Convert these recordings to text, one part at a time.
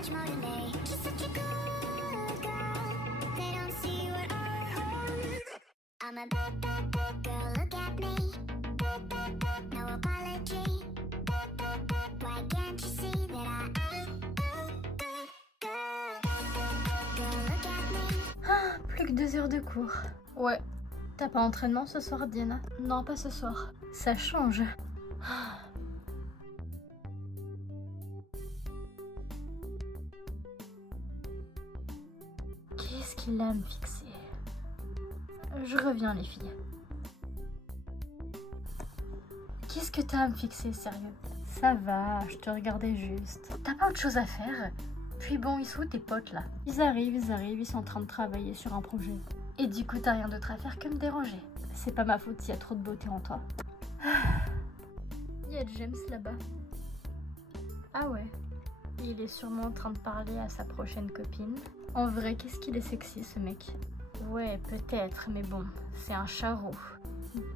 much more than me. She's such a good girl. They don't see what I hold. I'm a bad, bad, bad girl. Look at me. No apology. Why can't you see that I'm a good girl? Look at me. Ah, plus que 2 heures de cours. Ouais. T'as pas entraînement ce soir, Diana? Non, pas ce soir. Ça change. Ah. Qu'est-ce qu'il a à me fixer? Je reviens, les filles. Qu'est-ce que t'as à me fixer, sérieux? Ça va, je te regardais juste. T'as pas autre chose à faire? Puis bon, ils sont où tes potes là? Ils arrivent, ils sont en train de travailler sur un projet. Et du coup, t'as rien d'autre à faire que me déranger. C'est pas ma faute s'il y a trop de beauté en toi. Il y a James là-bas. Ah ouais. Il est sûrement en train de parler à sa prochaine copine. En vrai, qu'est-ce qu'il est sexy ce mec. Ouais, peut-être, mais bon, c'est un charreau.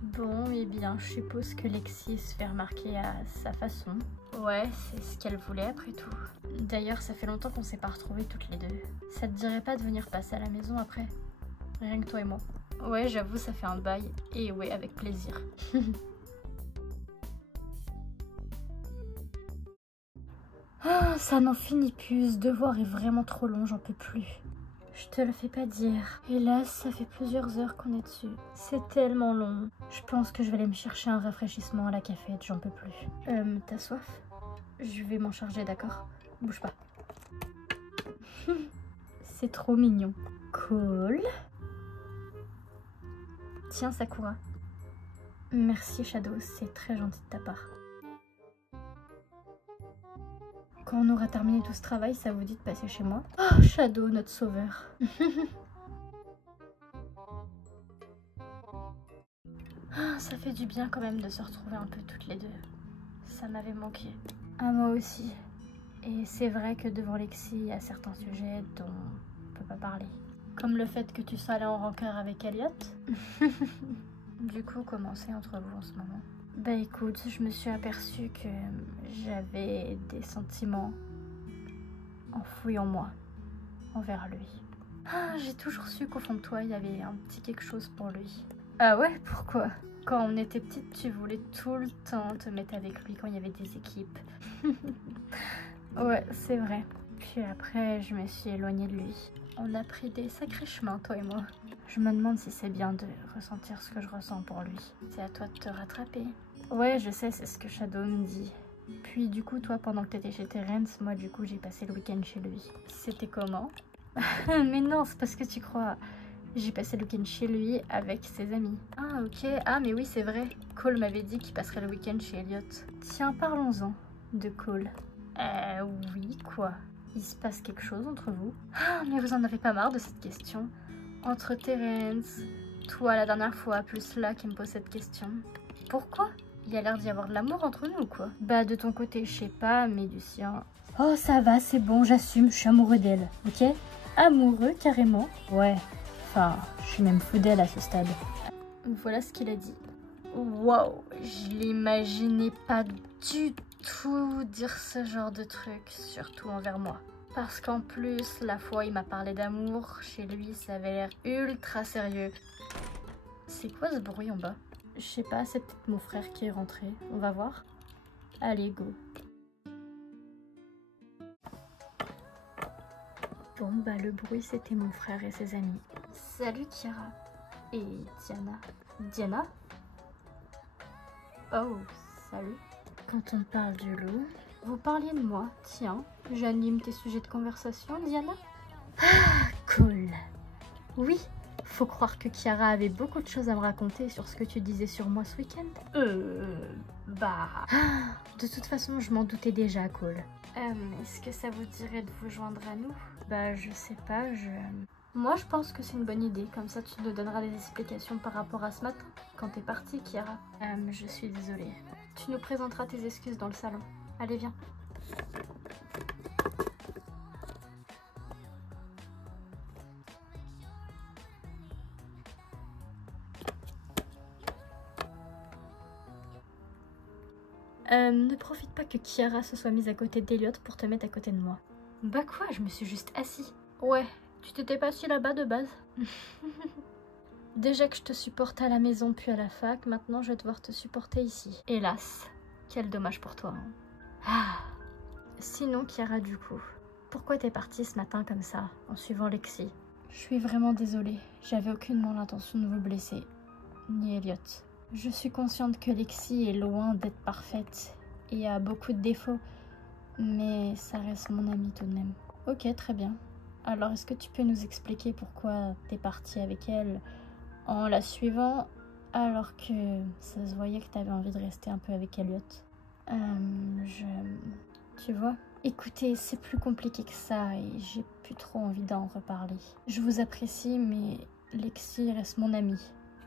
Bon, eh bien, je suppose que Lexi se fait remarquer à sa façon. Ouais, c'est ce qu'elle voulait après tout. D'ailleurs, ça fait longtemps qu'on s'est pas retrouvés toutes les deux. Ça te dirait pas de venir passer à la maison après? Rien que toi et moi. Ouais, j'avoue, ça fait un bail. Et ouais, avec plaisir. Ah, ça n'en finit plus. Ce devoir est vraiment trop long, j'en peux plus. Je te le fais pas dire. Hélas, ça fait plusieurs heures qu'on est dessus. C'est tellement long. Je pense que je vais aller me chercher un rafraîchissement à la cafette, j'en peux plus. T'as soif? Je vais m'en charger, d'accord? Bouge pas. C'est trop mignon. Cool. Tiens, Sakura. Merci, Shadow, c'est très gentil de ta part. Quand on aura terminé tout ce travail, ça vous dit de passer chez moi? Oh, Shadow, notre sauveur. Ah, ça fait du bien quand même de se retrouver un peu toutes les deux. Ça m'avait manqué. Ah, moi aussi. Et c'est vrai que devant Lexi, il y a certains sujets dont on peut pas parler. Comme le fait que tu sois allée en rancœur avec Elliot. Du coup, comment c'est entre vous en ce moment? Bah écoute, je me suis aperçue que j'avais des sentiments enfouis en moi, envers lui. Ah, j'ai toujours su qu'au fond de toi, il y avait un petit quelque chose pour lui. Ah ouais, pourquoi? Quand on était petite, tu voulais tout le temps te mettre avec lui quand il y avait des équipes. Ouais, c'est vrai. Puis après, je me suis éloignée de lui. On a pris des sacrés chemins, toi et moi. Je me demande si c'est bien de ressentir ce que je ressens pour lui. C'est à toi de te rattraper. Ouais, je sais, c'est ce que Shadow me dit. Puis du coup, toi, pendant que t'étais chez Terence, moi, du coup, j'ai passé le week-end chez lui. C'était comment? Mais non, c'est parce que tu crois. J'ai passé le week-end chez lui avec ses amis. Ah, ok. Ah, mais oui, c'est vrai. Cole m'avait dit qu'il passerait le week-end chez Elliot. Tiens, parlons-en de Cole. Oui, quoi? Il se passe quelque chose entre vous? Ah, mais vous en avez pas marre de cette question? Entre Terence, toi la dernière fois, plus là qui me pose cette question. Pourquoi? Il y a l'air d'y avoir de l'amour entre nous ou quoi? Bah de ton côté, je sais pas, mais du sien... Oh ça va, c'est bon, j'assume, je suis amoureux d'elle, ok? Amoureux, carrément? Ouais, enfin, je suis même fou d'elle à ce stade. Voilà ce qu'il a dit. Waouh, je l'imaginais pas du tout dire ce genre de truc, surtout envers moi. Parce qu'en plus, la fois il m'a parlé d'amour, chez lui ça avait l'air ultra sérieux. C'est quoi ce bruit en bas? Je sais pas, c'est peut-être mon frère qui est rentré. On va voir. Allez, go. Bon, bah le bruit c'était mon frère et ses amis. Salut Kiara. Et Diana. Diana? Oh, salut. Quand on parle du loup, vous parliez de moi. Tiens, j'anime tes sujets de conversation, Diana. Ah, cool. Oui, faut croire que Kiara avait beaucoup de choses à me raconter sur ce que tu disais sur moi ce week-end. Bah... Ah, de toute façon, je m'en doutais déjà, cool. Est-ce que ça vous dirait de vous joindre à nous? Bah, je sais pas, Moi, je pense que c'est une bonne idée. Comme ça, tu nous donneras des explications par rapport à ce matin, quand t'es partie, Kiara. Je suis désolée. Tu nous présenteras tes excuses dans le salon. Allez, viens. Ne profite pas que Kiara se soit mise à côté d'Elliot pour te mettre à côté de moi. Bah quoi, je me suis juste assis. Ouais, tu t'étais pas assis là-bas de base. Déjà que je te supporte à la maison puis à la fac, maintenant je vais devoir te supporter ici. Hélas, quel dommage pour toi. Hein. Ah. Sinon Chiara du coup, pourquoi t'es partie ce matin comme ça, en suivant Lexi? Je suis vraiment désolée, j'avais aucunement l'intention de vous blesser, ni Elliot. Je suis consciente que Lexi est loin d'être parfaite et a beaucoup de défauts, mais ça reste mon amie tout de même. Ok, très bien. Alors est-ce que tu peux nous expliquer pourquoi t'es partie avec elle en la suivant alors que ça se voyait que t'avais envie de rester un peu avec Elliot? Tu vois? Écoutez, c'est plus compliqué que ça et j'ai plus trop envie d'en reparler. Je vous apprécie, mais Lexi reste mon amie.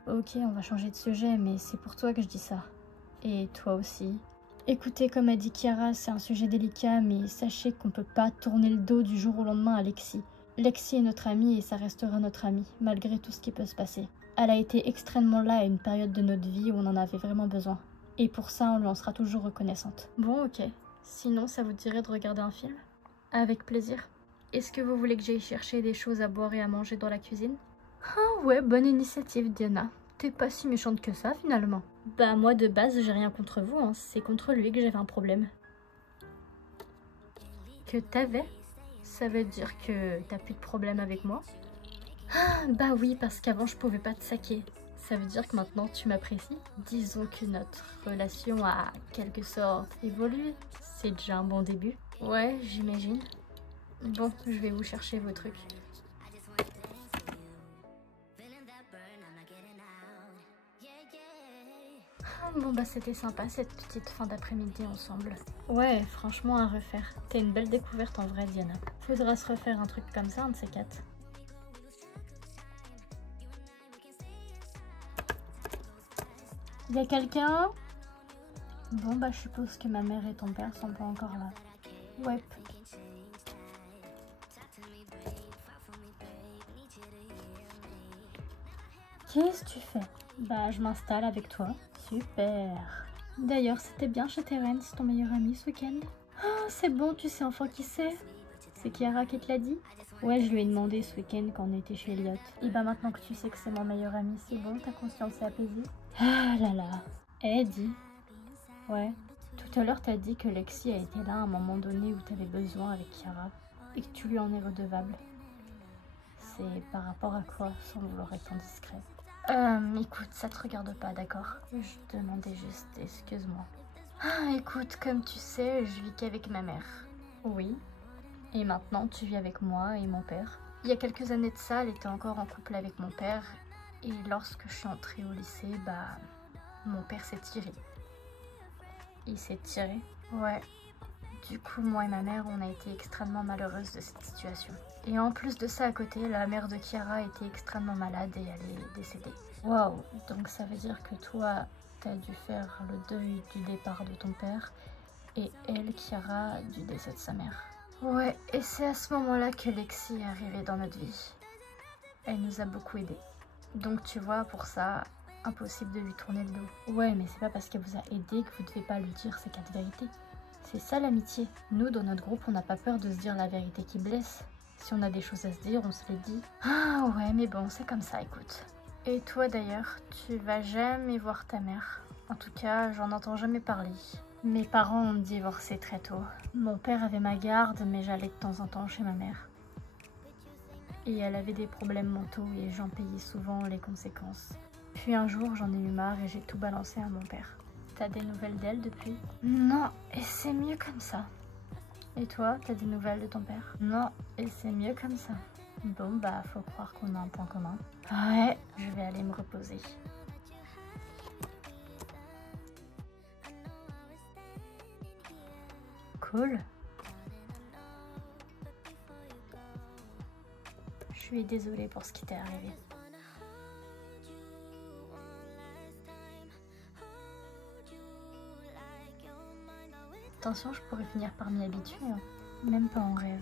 Ok, on va changer de sujet, mais c'est pour toi que je dis ça. Et toi aussi. Écoutez, comme a dit Chiara, c'est un sujet délicat, mais sachez qu'on peut pas tourner le dos du jour au lendemain à Lexi. Lexi est notre amie et ça restera notre amie, malgré tout ce qui peut se passer. Elle a été extrêmement là à une période de notre vie où on en avait vraiment besoin. Et pour ça, on lui en sera toujours reconnaissante. Bon, ok. Sinon, ça vous dirait de regarder un film? Avec plaisir. Est-ce que vous voulez que j'aille chercher des choses à boire et à manger dans la cuisine? Ah ouais, bonne initiative, Diana. T'es pas si méchante que ça, finalement. Bah, moi, de base, j'ai rien contre vous, hein. C'est contre lui que j'avais un problème. Que t'avais? Ça veut dire que t'as plus de problème avec moi? Ah, bah oui, parce qu'avant, je pouvais pas te saquer. Ça veut dire que maintenant tu m'apprécies? Disons que notre relation a quelque sorte évolué. C'est déjà un bon début. Ouais, j'imagine. Bon, je vais vous chercher vos trucs. Bon bah c'était sympa cette petite fin d'après-midi ensemble. Ouais, franchement à refaire. T'es une belle découverte en vrai, Diana. Faudra se refaire un truc comme ça, un de ces quatre. Y'a quelqu'un? Bon bah je suppose que ma mère et ton père sont pas encore là. Ouais. Qu'est-ce que tu fais? Bah je m'installe avec toi. Super. D'ailleurs c'était bien chez Terence, ton meilleur ami ce week-end? Oh c'est bon, tu sais enfin qui c'est? C'est Chiara qui te l'a dit? Ouais, je lui ai demandé ce week-end quand on était chez Elliot. Et bah maintenant que tu sais que c'est mon meilleur ami, c'est bon, ta conscience est apaisée? Ah là là. Eh, dis. Ouais. Tout à l'heure, t'as dit que Lexi a été là à un moment donné où t'avais besoin avec Chiara et que tu lui en es redevable. C'est par rapport à quoi, sans vouloir être indiscret? Écoute, ça te regarde pas, d'accord? Je te demandais juste, excuse-moi. Ah, écoute, comme tu sais, je vis qu'avec ma mère. Oui. Et maintenant, tu vis avec moi et mon père. Il y a quelques années de ça, elle était encore en couple avec mon père. Et lorsque je suis entrée au lycée, bah, mon père s'est tiré. Il s'est tiré? Ouais. Du coup, moi et ma mère, on a été extrêmement malheureuses de cette situation. Et en plus de ça, à côté, la mère de Chiara était extrêmement malade et elle est décédée. Waouh! Donc ça veut dire que toi, t'as dû faire le deuil du départ de ton père et elle, Chiara, du décès de sa mère. Ouais, et c'est à ce moment-là que Lexi est arrivée dans notre vie. Elle nous a beaucoup aidés. Donc tu vois, pour ça, impossible de lui tourner le dos. Ouais, mais c'est pas parce qu'elle vous a aidé que vous devez pas lui dire ces quatre vérités. C'est ça l'amitié. Nous, dans notre groupe, on n'a pas peur de se dire la vérité qui blesse. Si on a des choses à se dire, on se les dit. Ah ouais, mais bon, c'est comme ça, écoute. Et toi d'ailleurs, tu vas jamais voir ta mère. En tout cas, j'en entends jamais parler. Mes parents ont divorcé très tôt. Mon père avait ma garde, mais j'allais de temps en temps chez ma mère. Et elle avait des problèmes mentaux et j'en payais souvent les conséquences. Puis un jour, j'en ai eu marre et j'ai tout balancé à mon père. T'as des nouvelles d'elle depuis? Non, et c'est mieux comme ça. Et toi, t'as des nouvelles de ton père? Non, et c'est mieux comme ça. Bon, bah, faut croire qu'on a un point commun. Ouais, je vais aller me reposer. Cool. Je suis désolée pour ce qui t'est arrivé. Attention, je pourrais finir par m'y habituer, hein. Même pas en rêve.